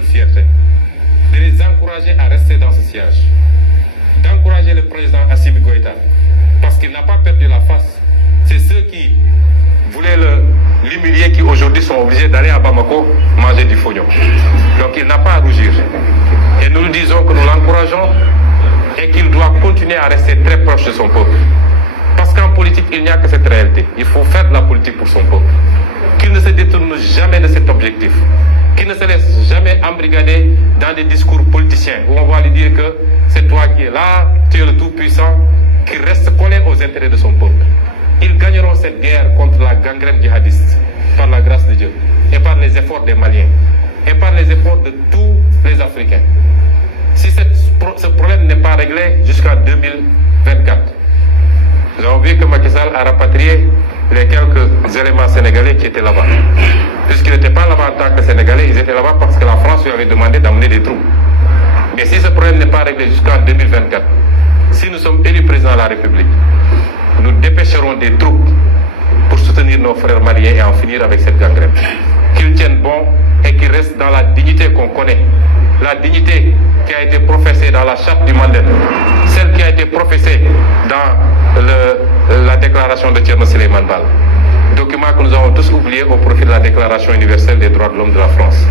notre fierté, de les encourager à rester dans ce siège, d'encourager le président Assimi Goïta, parce qu'il n'a pas perdu la face. C'est ceux qui voulaient l'humilier qui aujourd'hui sont obligés d'aller à Bamako manger du fognon. Donc il n'a pas à rougir. Et nous lui disons que nous l'encourageons et qu'il doit continuer à rester très proche de son peuple. Parce qu'en politique, il n'y a que cette réalité. Il faut faire de la politique pour son peuple. Qu'il ne se détourne jamais de cet objectif. Qu'il ne se laisse jamais embrigader dans des discours politiciens où on va lui dire que c'est toi qui es là, tu es le tout-puissant, qu'il reste collé aux intérêts de son peuple. Ils gagneront cette guerre contre la gangrène djihadiste par la grâce de Dieu et par les efforts des Maliens et par les efforts de tous les Africains. Si ce problème n'est pas réglé jusqu'en 2024, nous avons vu que Macky Sall a rapatrié les quelques éléments sénégalais qui étaient là-bas. Puisqu'ils n'étaient pas là-bas en tant que Sénégalais, ils étaient là-bas parce que la France lui avait demandé d'amener des troupes. Mais si ce problème n'est pas réglé jusqu'en 2024, si nous sommes élus président de la République, nous dépêcherons des troupes pour soutenir nos frères maliens et en finir avec cette gangrène. Qu'ils tiennent bon et qu'ils restent dans la dignité qu'on connaît. La dignité qui a été professée dans la charte du Mandela, celle qui a été professée dans la déclaration de Thierno Souleymane Baal, document que nous avons tous oublié au profit de la Déclaration universelle des droits de l'homme de la France.